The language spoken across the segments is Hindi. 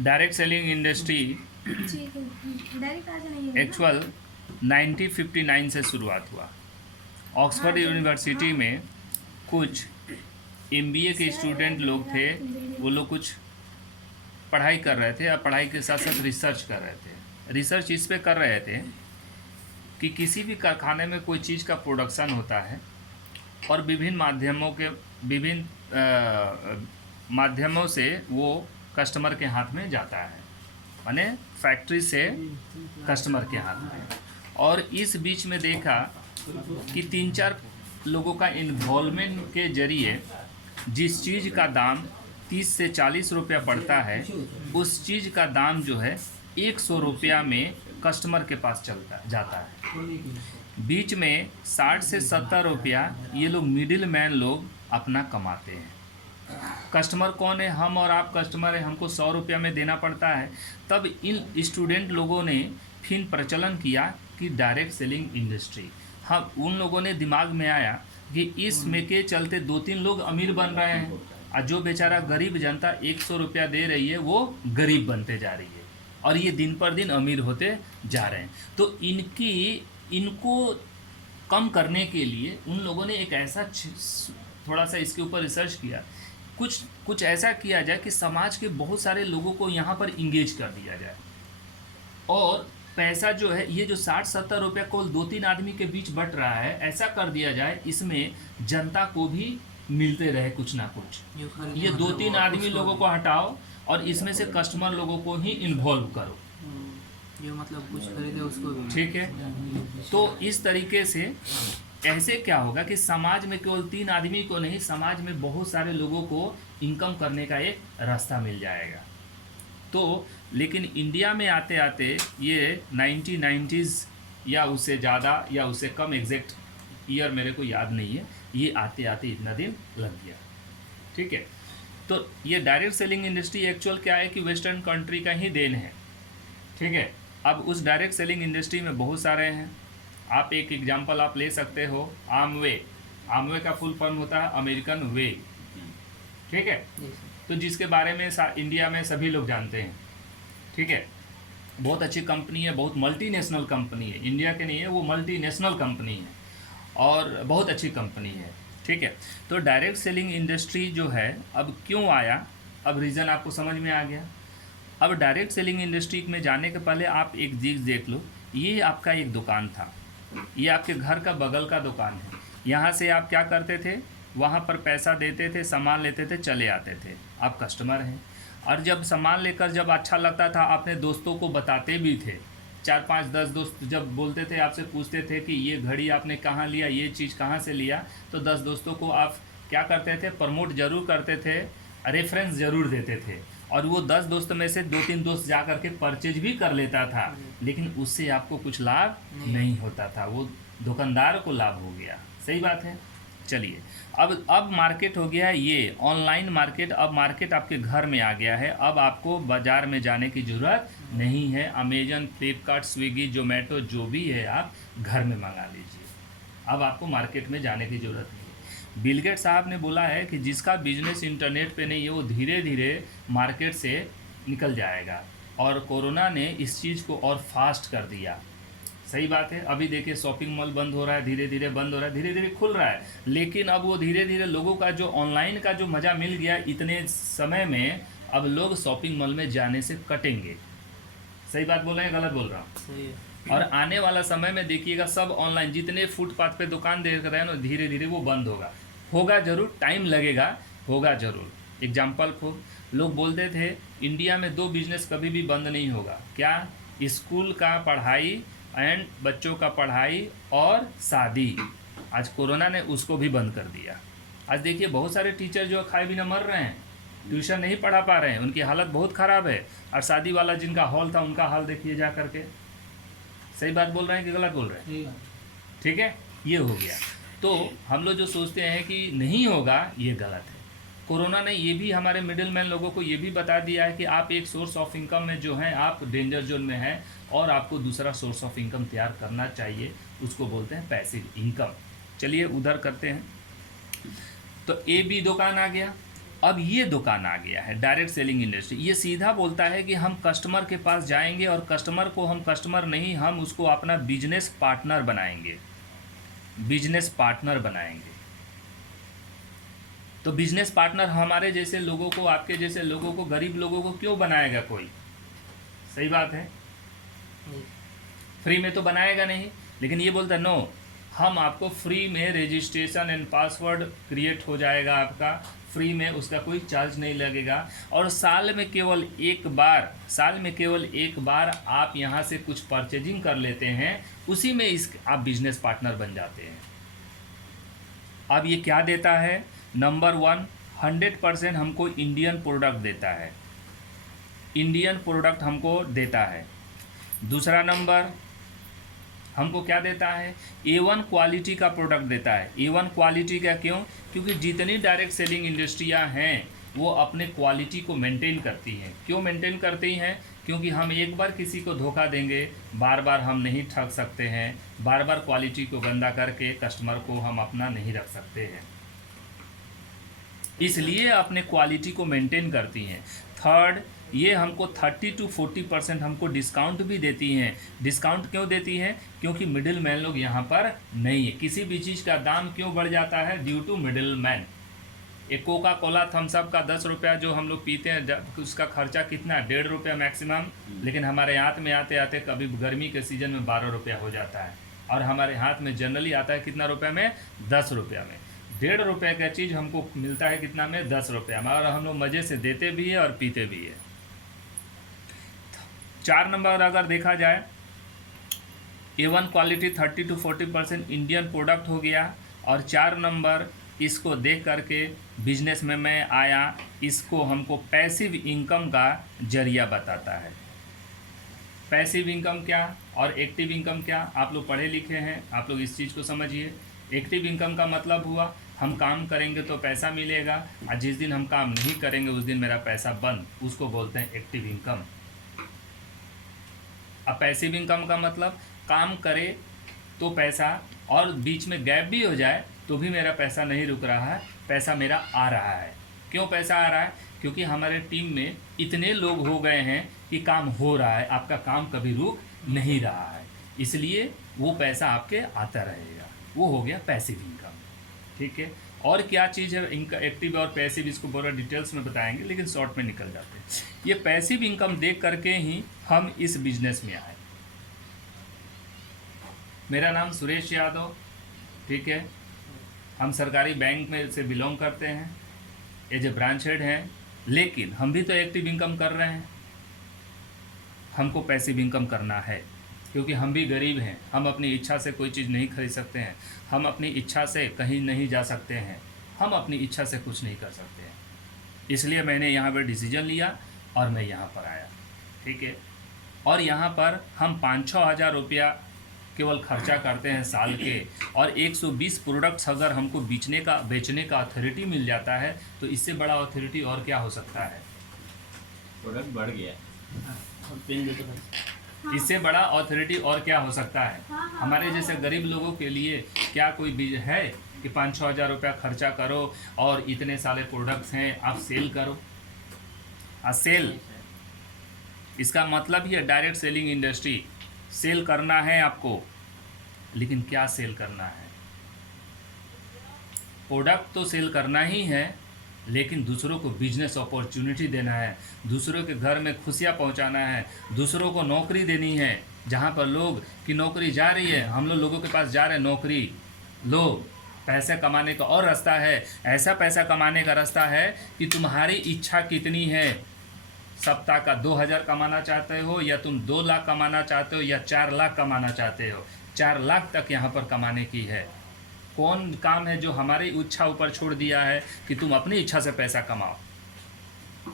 डायरेक्ट सेलिंग इंडस्ट्री एक्चुअल 1959 से शुरुआत हुआ। ऑक्सफोर्ड यूनिवर्सिटी में कुछ एमबीए के स्टूडेंट लोग थे, वो लोग कुछ पढ़ाई कर रहे थे और पढ़ाई के साथ साथ रिसर्च कर रहे थे। रिसर्च इस पे कर रहे थे कि किसी भी कारखाने में कोई चीज़ का प्रोडक्शन होता है और विभिन्न माध्यमों से वो कस्टमर के हाथ में जाता है, माने फैक्ट्री से कस्टमर के हाथ में। और इस बीच में देखा कि 3-4 लोगों का इन्वॉल्वमेंट के जरिए जिस चीज़ का दाम 30 से 40 रुपया पड़ता है, उस चीज़ का दाम जो है 100 रुपया में कस्टमर के पास जाता है। बीच में 60 से 70 रुपया ये लोग मिडिल मैन लोग अपना कमाते हैं। कस्टमर कौन है? हम और आप कस्टमर हैं, हमको 100 रुपया में देना पड़ता है। तब इन स्टूडेंट लोगों ने फिर प्रचलन किया कि डायरेक्ट सेलिंग इंडस्ट्री। हम उन लोगों ने दिमाग में आया कि इसमें के चलते 2-3 लोग अमीर बन रहे हैं और जो बेचारा गरीब जनता 100 रुपया दे रही है वो गरीब बनते जा रही है और ये दिन पर दिन अमीर होते जा रहे हैं। तो इनको कम करने के लिए उन लोगों ने एक ऐसा थोड़ा सा इसके ऊपर रिसर्च किया, कुछ ऐसा किया जाए कि समाज के बहुत सारे लोगों को यहाँ पर इंगेज कर दिया जाए और पैसा जो है ये जो 60-70 रुपया को 2-3 आदमी के बीच बट रहा है, ऐसा कर दिया जाए इसमें जनता को भी मिलते रहे कुछ ना कुछ। ये 2-3 आदमी लोगों को हटाओ और इसमें से कस्टमर लोगों को ही इन्वॉल्व करो, जो मतलब कुछ खरीदे उसको भी। ठीक है। तो इस तरीके से ऐसे क्या होगा कि समाज में केवल 3 आदमी को नहीं, समाज में बहुत सारे लोगों को इनकम करने का एक रास्ता मिल जाएगा। तो लेकिन इंडिया में आते आते ये 1990s या उससे ज़्यादा या उससे कम, एग्जैक्ट ईयर मेरे को याद नहीं है, ये आते आते इतना दिन लग गया, ठीक है। तो ये डायरेक्ट सेलिंग इंडस्ट्री एक्चुअल क्या है कि वेस्टर्न कंट्री का ही देन है, ठीक है। अब उस डायरेक्ट सेलिंग इंडस्ट्री में बहुत सारे हैं। आप एक एग्जांपल आप ले सकते हो, आमवे का फुल फॉर्म होता है अमेरिकन वे, ठीक है। तो जिसके बारे में इंडिया में सभी लोग जानते हैं, ठीक है। बहुत अच्छी कंपनी है, बहुत मल्टीनेशनल कंपनी है, इंडिया के नहीं है, वो मल्टीनेशनल कंपनी है और बहुत अच्छी कंपनी है, ठीक है। तो डायरेक्ट सेलिंग इंडस्ट्री जो है अब क्यों आया, अब रीज़न आपको समझ में आ गया। अब डायरेक्ट सेलिंग इंडस्ट्री में जाने के पहले आप एक चीज़ देख लो, ये आपका एक दुकान था, ये आपके घर का बगल का दुकान है। यहाँ से आप क्या करते थे, वहाँ पर पैसा देते थे, सामान लेते थे, चले आते थे, आप कस्टमर हैं। और जब सामान लेकर जब अच्छा लगता था अपने दोस्तों को बताते भी थे, 4-5-10 दोस्त जब बोलते थे, आपसे पूछते थे कि ये घड़ी आपने कहाँ लिया, ये चीज़ कहाँ से लिया, तो 10 दोस्तों को आप क्या करते थे, प्रमोट ज़रूर करते थे, रेफरेंस ज़रूर देते थे। और वो 10 दोस्त में से 2-3 दोस्त जा कर के परचेज भी कर लेता था, लेकिन उससे आपको कुछ लाभ नहीं होता था, वो दुकानदार को लाभ हो गया। सही बात है। चलिए अब मार्केट हो गया है ये ऑनलाइन मार्केट। अब मार्केट आपके घर में आ गया है, अब आपको बाज़ार में जाने की ज़रूरत नहीं है। अमेजन, फ्लिपकार्ट, स्विगी, जोमेटो जो भी है आप घर में मंगा लीजिए, अब आपको मार्केट में जाने की ज़रूरत नहीं है। बिल गेट्स साहब ने बोला है कि जिसका बिजनेस इंटरनेट पे नहीं है वो धीरे धीरे मार्केट से निकल जाएगा, और कोरोना ने इस चीज़ को और फास्ट कर दिया। सही बात है। अभी देखिए शॉपिंग मॉल बंद हो रहा है, धीरे धीरे बंद हो रहा है, धीरे धीरे खुल रहा है, लेकिन अब वो धीरे धीरे लोगों का जो ऑनलाइन का जो मज़ा मिल गया इतने समय में, अब लोग शॉपिंग मॉल में जाने से कटेंगे। सही बात बोल रहे हैं, गलत बोल रहा हूँ? सही है। और आने वाला समय में देखिएगा सब ऑनलाइन, जितने फुटपाथ पे दुकान देख रहे हैं ना, धीरे धीरे वो बंद होगा ज़रूर, टाइम लगेगा, होगा ज़रूर। एग्जाम्पल को लोग बोलते थे इंडिया में 2 बिजनेस कभी भी बंद नहीं होगा, क्या? स्कूल का पढ़ाई एंड बच्चों का पढ़ाई और शादी। आज कोरोना ने उसको भी बंद कर दिया। आज देखिए बहुत सारे टीचर जो खाए बिना मर रहे हैं, ट्यूशन नहीं पढ़ा पा रहे हैं, उनकी हालत बहुत ख़राब है। और शादी वाला जिनका हॉल था उनका हाल देखिए जा करके। सही बात बोल रहे हैं कि गलत बोल रहे हैं? ठीक है, ये हो गया। तो हम लोग जो सोचते हैं कि नहीं होगा, ये गलत है। कोरोना ने ये भी हमारे मिडिल मैन लोगों को ये भी बता दिया है कि आप एक सोर्स ऑफ इनकम में जो है आप डेंजर जोन में हैं, और आपको दूसरा सोर्स ऑफ इनकम तैयार करना चाहिए, उसको बोलते हैं पैसिव इनकम। चलिए उधर करते हैं। तो ए बी दुकान आ गया, अब ये दुकान आ गया है डायरेक्ट सेलिंग इंडस्ट्री। ये सीधा बोलता है कि हम कस्टमर के पास जाएंगे और कस्टमर को हम कस्टमर नहीं, हम उसको अपना बिजनेस पार्टनर बनाएंगे, बिजनेस पार्टनर बनाएंगे। तो बिजनेस पार्टनर हमारे जैसे लोगों को, आपके जैसे लोगों को, गरीब लोगों को क्यों बनाएगा कोई? सही बात है, फ्री में तो बनाएगा नहीं। लेकिन ये बोलता है नो, हम आपको फ्री में रजिस्ट्रेशन एंड पासवर्ड क्रिएट हो जाएगा आपका, फ्री में, उसका कोई चार्ज नहीं लगेगा। और साल में केवल एक बार आप यहाँ से कुछ परचेजिंग कर लेते हैं, उसी में आप बिजनेस पार्टनर बन जाते हैं। अब ये क्या देता है? नंबर 1, 100% हमको इंडियन प्रोडक्ट देता है, इंडियन प्रोडक्ट हमको देता है। दूसरा नंबर हमको क्या देता है? A1 क्वालिटी का प्रोडक्ट देता है। A1 क्वालिटी का क्यों? क्योंकि जितनी डायरेक्ट सेलिंग इंडस्ट्रियां हैं वो अपने क्वालिटी को मेंटेन करती हैं। क्यों मेंटेन करती हैं? क्योंकि हम एक बार किसी को धोखा देंगे, बार बार हम नहीं ठग सकते हैं, बार बार क्वालिटी को गंदा करके कस्टमर को हम अपना नहीं रख सकते हैं, इसलिए अपने क्वालिटी को मेंटेन करती हैं। थर्ड, ये हमको 30 to 40% हमको डिस्काउंट भी देती हैं। डिस्काउंट क्यों देती हैं? क्योंकि मिडिल मैन लोग यहाँ पर नहीं है। किसी भी चीज़ का दाम क्यों बढ़ जाता है? Due to middle man. एक कोका कोला थम्सअप का 10 रुपया जो हम लोग पीते हैं, उसका खर्चा कितना? 1.5 रुपया मैक्सिमम। लेकिन हमारे हाथ में आते आते कभी गर्मी के सीज़न में 12 रुपया हो जाता है, और हमारे हाथ में जनरली आता है कितना रुपये में? 10 रुपया में। 1.5 रुपये का चीज़ हमको मिलता है कितना में? 10 रुपया में, और हम लोग मज़े से देते भी है और पीते भी है। 4 नंबर अगर देखा जाए, A1 quality 30 to 40% Indian product हो गया। और 4 नंबर इसको देख करके बिजनेस में मैं आया, इसको हमको पैसिव इनकम का जरिया बताता है। पैसिव इनकम क्या और एक्टिव इनकम क्या? आप लोग पढ़े लिखे हैं, आप लोग इस चीज़ को समझिए। एक्टिव इनकम का मतलब हुआ हम काम करेंगे तो पैसा मिलेगा, और जिस दिन हम काम नहीं करेंगे उस दिन मेरा पैसा बंद, उसको बोलते हैं एक्टिव इनकम। अब पैसिव इनकम का मतलब काम करे तो पैसा, और बीच में गैप भी हो जाए तो भी मेरा पैसा नहीं रुक रहा है, पैसा मेरा आ रहा है। क्यों पैसा आ रहा है? क्योंकि हमारे टीम में इतने लोग हो गए हैं कि काम हो रहा है, आपका काम कभी रुक नहीं रहा है, इसलिए वो पैसा आपके आता रहेगा। वो हो गया पैसिव इनकम। ठीक है, और क्या चीज़ है इनका एक्टिव और पैसिव, इसको पूरा डिटेल्स में बताएंगे, लेकिन शॉर्ट में निकल जाते हैं। ये पैसिव इनकम देख करके ही हम इस बिजनेस में आए। मेरा नाम सुरेश यादव, ठीक है, हम सरकारी बैंक में से बिलोंग करते हैं, एज ए ब्रांच हेड हैं, लेकिन हम भी तो एक्टिव इनकम कर रहे हैं, हमको पैसिव इनकम करना है, क्योंकि हम भी गरीब हैं, हम अपनी इच्छा से कोई चीज़ नहीं खरीद सकते हैं, हम अपनी इच्छा से कहीं नहीं जा सकते हैं, हम अपनी इच्छा से कुछ नहीं कर सकते हैं। इसलिए मैंने यहाँ पर डिसीजन लिया और मैं यहाँ पर आया। ठीक है, और यहाँ पर हम 5-6 हज़ार रुपया केवल खर्चा करते हैं साल के, और 120 प्रोडक्ट्स अगर हमको बेचने का अथॉरिटी मिल जाता है तो इससे बड़ा अथॉरिटी और क्या हो सकता है? प्रोडक्ट बढ़ गया। इससे बड़ा अथॉरिटी और क्या हो सकता है? हमारे जैसे गरीब लोगों के लिए क्या कोई बीज है कि 5-6 हज़ार रुपया खर्चा करो और इतने सारे प्रोडक्ट्स हैं आप सेल करो? सेल, इसका मतलब ही है डायरेक्ट सेलिंग इंडस्ट्री। सेल करना है आपको, लेकिन क्या सेल करना है? प्रोडक्ट तो सेल करना ही है, लेकिन दूसरों को बिजनेस अपॉर्चुनिटी देना है, दूसरों के घर में खुशियाँ पहुंचाना है, दूसरों को नौकरी देनी है। जहां पर लोग की नौकरी जा रही है, हम लोगों के पास जा रहे हैं नौकरी, लोग पैसे कमाने का और रास्ता है, ऐसा पैसा कमाने का रास्ता है कि तुम्हारी इच्छा कितनी है। सप्ताह का 2000 कमाना चाहते हो, या तुम 2 लाख कमाना चाहते हो, या 4 लाख कमाना चाहते हो? 4 लाख तक यहाँ पर कमाने की है। कौन काम है जो हमारी इच्छा ऊपर छोड़ दिया है कि तुम अपनी इच्छा से पैसा कमाओ?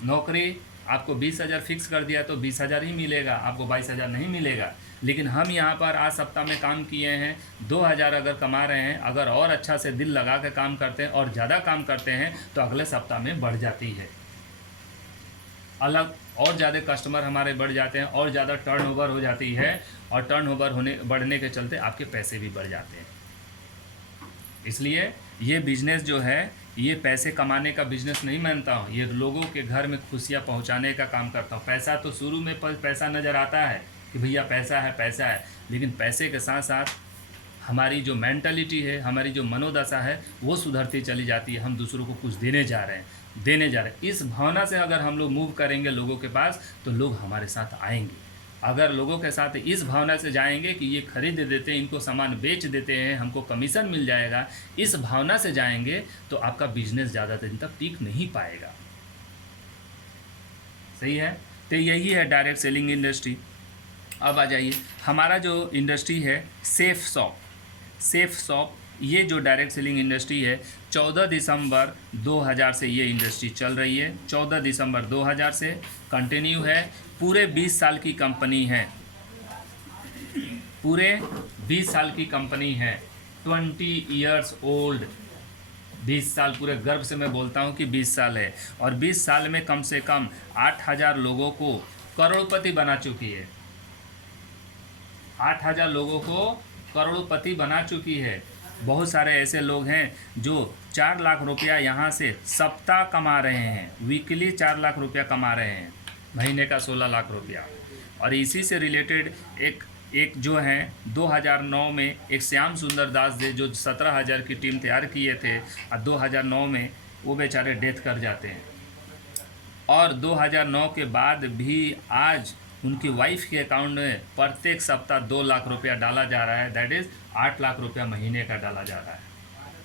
नौकरी आपको 20,000 फिक्स कर दिया तो 20,000 ही मिलेगा, आपको 22,000 नहीं मिलेगा। लेकिन हम यहाँ पर आज सप्ताह में काम किए हैं, 2,000 अगर कमा रहे हैं, अगर और अच्छा से दिल लगा के काम करते हैं और ज़्यादा काम करते हैं तो अगले सप्ताह में बढ़ जाती है, अलग और ज़्यादा कस्टमर हमारे बढ़ जाते हैं, और ज़्यादा टर्नओवर हो जाती है, और टर्नओवर बढ़ने के चलते आपके पैसे भी बढ़ जाते हैं। इसलिए ये बिज़नेस जो है ये पैसे कमाने का बिजनेस नहीं मानता हूँ, ये लोगों के घर में खुशियाँ पहुँचाने का काम करता हूँ। पैसा तो शुरू में पैसा नज़र आता है कि भैया पैसा है, लेकिन पैसे के साथ साथ हमारी जो मेंटालिटी है, हमारी जो मनोदशा है, वो सुधरती चली जाती है। हम दूसरों को कुछ देने जा रहे हैं। इस भावना से अगर हम लोग मूव करेंगे लोगों के पास, तो लोग हमारे साथ आएंगे। अगर लोगों के साथ इस भावना से जाएंगे कि ये खरीद देते हैं, इनको सामान बेच देते हैं, हमको कमीशन मिल जाएगा, इस भावना से जाएंगे, तो आपका बिजनेस ज़्यादा दिन तक टिक नहीं पाएगा। सही है। तो यही है डायरेक्ट सेलिंग इंडस्ट्री। अब आ जाइए, हमारा जो इंडस्ट्री है सेफ शॉप, ये जो डायरेक्ट सेलिंग इंडस्ट्री है, 14 दिसंबर 2000 से ये इंडस्ट्री चल रही है। 14 दिसंबर 2000 से कंटिन्यू है। पूरे 20 साल की कंपनी है, पूरे 20 साल की कंपनी है, 20 ईयर्स ओल्ड। 20 साल, पूरे गर्व से मैं बोलता हूँ कि 20 साल है। और 20 साल में कम से कम 8000 लोगों को करोड़पति बना चुकी है। 8000 लोगों को करोड़पति बना चुकी है। बहुत सारे ऐसे लोग हैं जो 4 लाख रुपया यहाँ से सप्ताह कमा रहे हैं, वीकली 4 लाख रुपया कमा रहे हैं, महीने का 16 लाख रुपया। और इसी से रिलेटेड एक जो है 2009 में एक श्याम सुंदर दास जी जो 17,000 की टीम तैयार किए थे, और 2009 में वो बेचारे डेथ कर जाते हैं। और 2009 के बाद भी आज उनकी वाइफ के अकाउंट में प्रत्येक सप्ताह 2 लाख रुपया डाला जा रहा है, दैट इज़ 8 लाख रुपया महीने का डाला जा रहा है।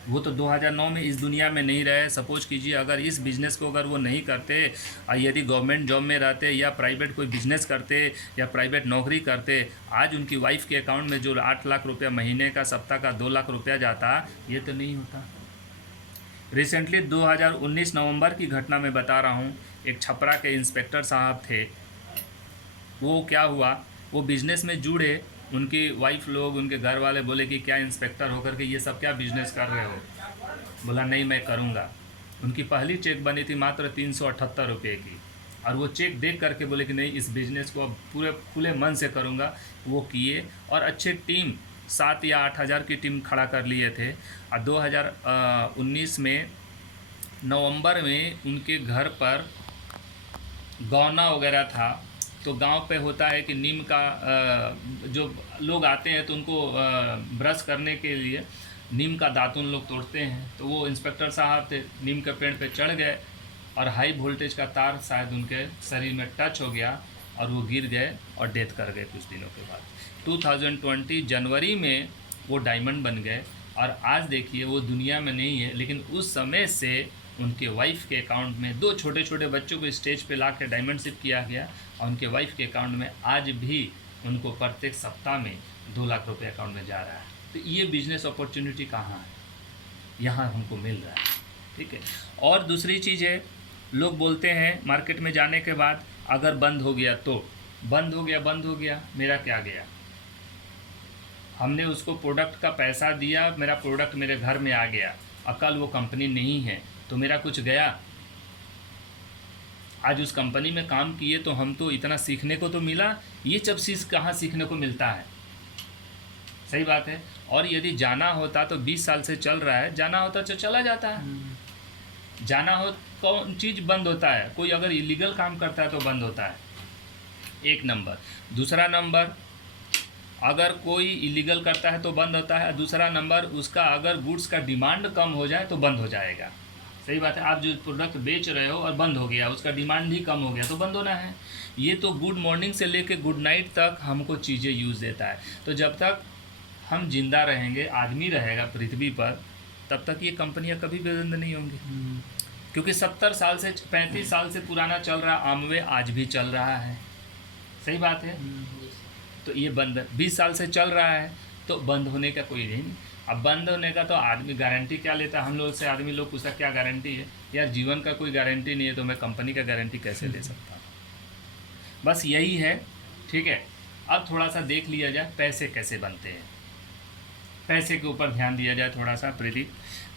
वो तो 2009 में इस दुनिया में नहीं रहे। सपोज कीजिए अगर इस बिज़नेस को अगर वो नहीं करते, और यदि गवर्नमेंट जॉब में रहते या प्राइवेट कोई बिज़नेस करते या प्राइवेट नौकरी करते, आज उनकी वाइफ के अकाउंट में जो 8 लाख रुपया महीने का, सप्ताह का 2 लाख रुपया जाता, ये तो नहीं होता। रिसेंटली 2019 नवंबर की घटना में बता रहा हूँ, एक छपरा के इंस्पेक्टर साहब थे। वो क्या हुआ, वो बिज़नेस में जुड़े, उनकी वाइफ लोग, उनके घर वाले बोले कि क्या इंस्पेक्टर होकर के ये सब क्या बिज़नेस कर रहे हो। बोला नहीं मैं करूँगा। उनकी पहली चेक बनी थी मात्र 378 रुपये की, और वो चेक देख करके बोले कि नहीं इस बिज़नेस को अब पूरे खुले मन से करूँगा। वो किए और अच्छे टीम 7 या 8 हज़ार की टीम खड़ा कर लिए थे। और 2019 में नवंबर में उनके घर पर गौना वगैरह था। तो गांव पे होता है कि नीम का जो लोग आते हैं तो उनको ब्रश करने के लिए नीम का दातुन लोग तोड़ते हैं। तो वो इंस्पेक्टर साहब थे, नीम के पेड़ पे चढ़ गए और हाई वोल्टेज का तार शायद उनके शरीर में टच हो गया और वो गिर गए और डेथ कर गए कुछ दिनों के बाद। 2020 जनवरी में वो डायमंड बन गए। और आज देखिए वो दुनिया में नहीं है, लेकिन उस समय से उनके वाइफ के अकाउंट में 2 छोटे छोटे बच्चों को स्टेज पे ला के डायमंडशिप किया गया, और उनके वाइफ के अकाउंट में आज भी उनको प्रत्येक सप्ताह में 2 लाख रुपये अकाउंट में जा रहा है। तो ये बिजनेस अपॉर्चुनिटी कहाँ है, यहाँ हमको मिल रहा है। ठीक है। और दूसरी चीज़ है, लोग बोलते हैं मार्केट में जाने के बाद अगर बंद हो गया तो बंद हो गया, मेरा क्या गया। हमने उसको प्रोडक्ट का पैसा दिया, मेरा प्रोडक्ट मेरे घर में आ गया, और कल वो कंपनी नहीं है तो मेरा कुछ गया। आज उस कंपनी में काम किए तो हम तो इतना सीखने को तो मिला, ये सब चीज़ कहाँ सीखने को मिलता है। सही बात है। और यदि जाना होता तो 20 साल से चल रहा है, जाना होता तो चला जाता है। जाना हो कौन चीज़ बंद होता है, कोई अगर इलीगल काम करता है तो बंद होता है, एक नंबर। दूसरा नंबर, अगर कोई इलीगल करता है तो बंद होता है। दूसरा नंबर, उसका अगर गुड्स का डिमांड कम हो जाए तो बंद हो जाएगा। सही बात है। आप जो प्रोडक्ट बेच रहे हो और बंद हो गया, उसका डिमांड ही कम हो गया तो बंद होना है। ये तो गुड मॉर्निंग से लेके गुड नाइट तक हमको चीज़ें यूज़ देता है। तो जब तक हम जिंदा रहेंगे, आदमी रहेगा पृथ्वी पर, तब तक ये कंपनियां कभी भी बंद नहीं होंगी। क्योंकि 70 साल से 35 साल से पुराना चल रहा आमवे आज भी चल रहा है। सही बात है। तो ये बंद 20 साल से चल रहा है तो बंद होने का कोई नहीं। अब बंद होने का तो आदमी गारंटी क्या लेता है, हम लोग से आदमी लोग पूछता क्या गारंटी है। यार जीवन का कोई गारंटी नहीं है तो मैं कंपनी का गारंटी कैसे ले सकता हूँ। बस यही है। ठीक है। अब थोड़ा सा देख लिया जाए पैसे कैसे बनते हैं, पैसे के ऊपर ध्यान दिया जाए थोड़ा सा। प्रीति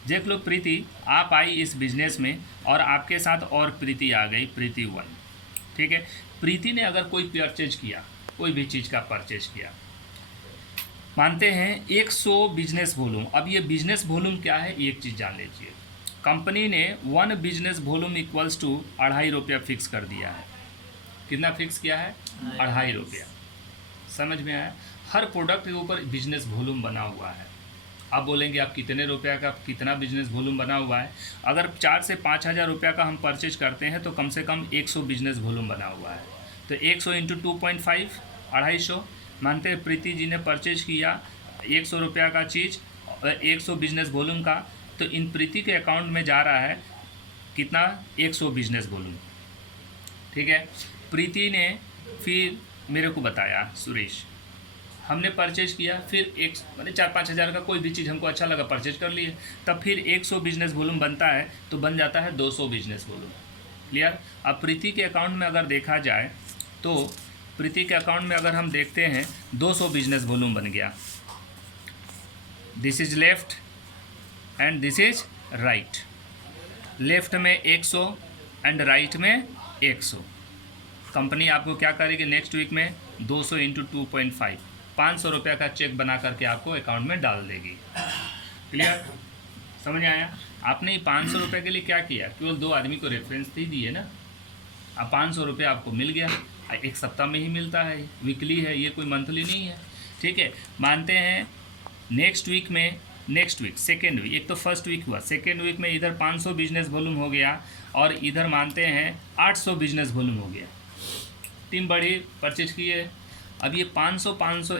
देख लो, प्रीति आप आई इस बिज़नेस में और आपके साथ और प्रीति आ गई, प्रीति 1। ठीक है। प्रीति ने अगर कोई परचेज किया, कोई भी चीज़ का परचेज किया, मानते हैं 100 बिजनेस वॉल्यूम। अब ये बिजनेस वॉल्यूम क्या है, एक चीज़ जान लीजिए। कंपनी ने 1 बिजनेस वॉल्यूम इक्वल्स टू 2.5 रुपया फिक्स कर दिया है। कितना फिक्स किया है? 2.5 रुपया। समझ में आया? हर प्रोडक्ट के ऊपर बिजनेस वॉल्यूम बना हुआ है। आप बोलेंगे आप कितने रुपया का कितना बिजनेस वॉल्यूम बना हुआ है? अगर 4 से 5 हज़ार रुपया का हम परचेज करते हैं तो कम से कम 100 बिजनेस वॉल्यूम बना हुआ है। तो 100 इंटू 2.5 250। मानते हैं प्रीति जी ने परचेज किया 100 रुपया का चीज़ 100 बिजनेस वॉल्यूम का, तो इन प्रीति के अकाउंट में जा रहा है कितना? 100 बिजनेस वॉल्यूम। ठीक है। प्रीति ने फिर मेरे को बताया, सुरेश हमने परचेज किया, फिर एक मैंने 4-5 हज़ार का कोई भी चीज़ हमको अच्छा लगा परचेज कर लिए, तब फिर 100 बिजनेस वॉल्यूम बनता है तो बन जाता है 200 बिजनेस वॉल्यूम। क्लियर? अब प्रीति के अकाउंट में अगर देखा जाए तो प्रीति के अकाउंट में अगर हम देखते हैं 200 बिजनेस वॉल्यूम बन गया। This is left and this is right. Left में 100 एंड राइट में 100। कंपनी आपको क्या करेगी नेक्स्ट वीक में? 200 इंटू 2.5 500 रुपये का चेक बना करके आपको अकाउंट में डाल देगी। क्लियर? समझ आया? आपने 500 रुपये के लिए क्या किया? केवल 2 आदमी को रेफरेंस ही दिए ना। अब 500 रुपये आपको मिल गया। एक सप्ताह में ही मिलता है, वीकली है, ये कोई मंथली नहीं है। ठीक है। मानते हैं नेक्स्ट वीक सेकेंड वीक, एक तो फर्स्ट वीक हुआ, सेकेंड वीक में इधर 500 बिजनेस वॉल्यूम हो गया और इधर मानते हैं 800 बिजनेस वॉल्यूम हो गया। टीम बढ़ी, परचेज किए। अब ये 500 500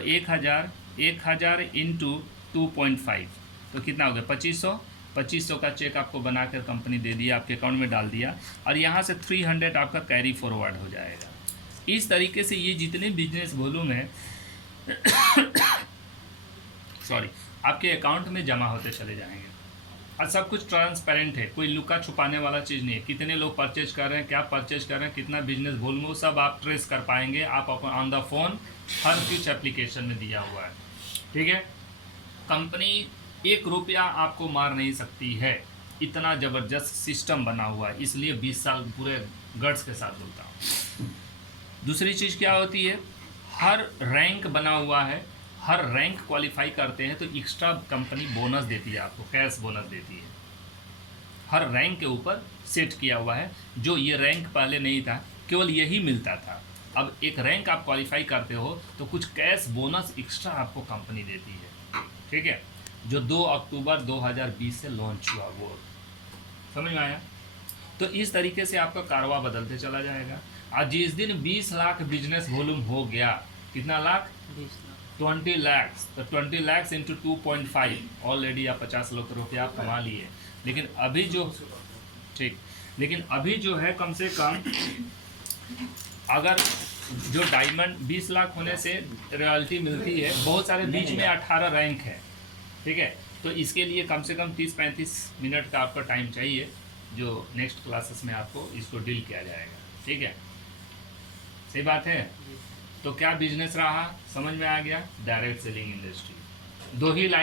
1000 इंटू 2.5 तो कितना हो गया? 2500 का चेक आपको बनाकर कंपनी दे दिया, आपके अकाउंट में डाल दिया, और यहाँ से 300 आपका कैरी फॉरवर्ड हो जाएगा। इस तरीके से ये जितने बिजनेस वॉल्यूम है सॉरी आपके अकाउंट में जमा होते चले जाएंगे, और सब कुछ ट्रांसपेरेंट है, कोई लुका छुपाने वाला चीज़ नहीं है। कितने लोग परचेज कर रहे हैं, क्या परचेज कर रहे हैं, कितना बिजनेस वॉल्यूम, वो सब आप ट्रेस कर पाएंगे। आप ऑन द फोन हर कुछ एप्लीकेशन में दिया हुआ है। ठीक है। कंपनी 1 रुपया आपको मार नहीं सकती है, इतना ज़बरदस्त सिस्टम बना हुआ है, इसलिए 20 साल पूरे गट्स के साथ बोलता हूँ। दूसरी चीज़ क्या होती है? हर रैंक बना हुआ है, हर रैंक क्वालिफाई करते हैं तो एक्स्ट्रा कंपनी बोनस देती है, आपको कैश बोनस देती है। हर रैंक के ऊपर सेट किया हुआ है, जो ये रैंक पहले नहीं था, केवल यही मिलता था। अब एक रैंक आप क्वालिफाई करते हो तो कुछ कैश बोनस एक्स्ट्रा आपको कंपनी देती है। ठीक है। जो 2 अक्टूबर 2020 से लॉन्च हुआ, वो समझ में आया? तो इस तरीके से आपका कारवा बदलते चला जाएगा। आज जिस दिन 20 लाख बिजनेस वॉल्यूम हो गया, कितना लाख? 20 लाख। तो 20 लाख इंटू 2.5 ऑलरेडी आप 50 लाख रुपया आप कमा लिए। लेकिन अभी जो है कम से कम अगर जो डायमंड 20 लाख होने से रॉयल्टी मिलती है, बहुत सारे बीच में 18 रैंक है। ठीक है। तो इसके लिए कम से कम 30-35 मिनट का आपका टाइम चाहिए, जो नेक्स्ट क्लासेस में आपको इसको डील किया जाएगा। ठीक है। सही बात है। तो क्या बिजनेस रहा, समझ में आ गया? Direct selling industry. 2 ही लाइन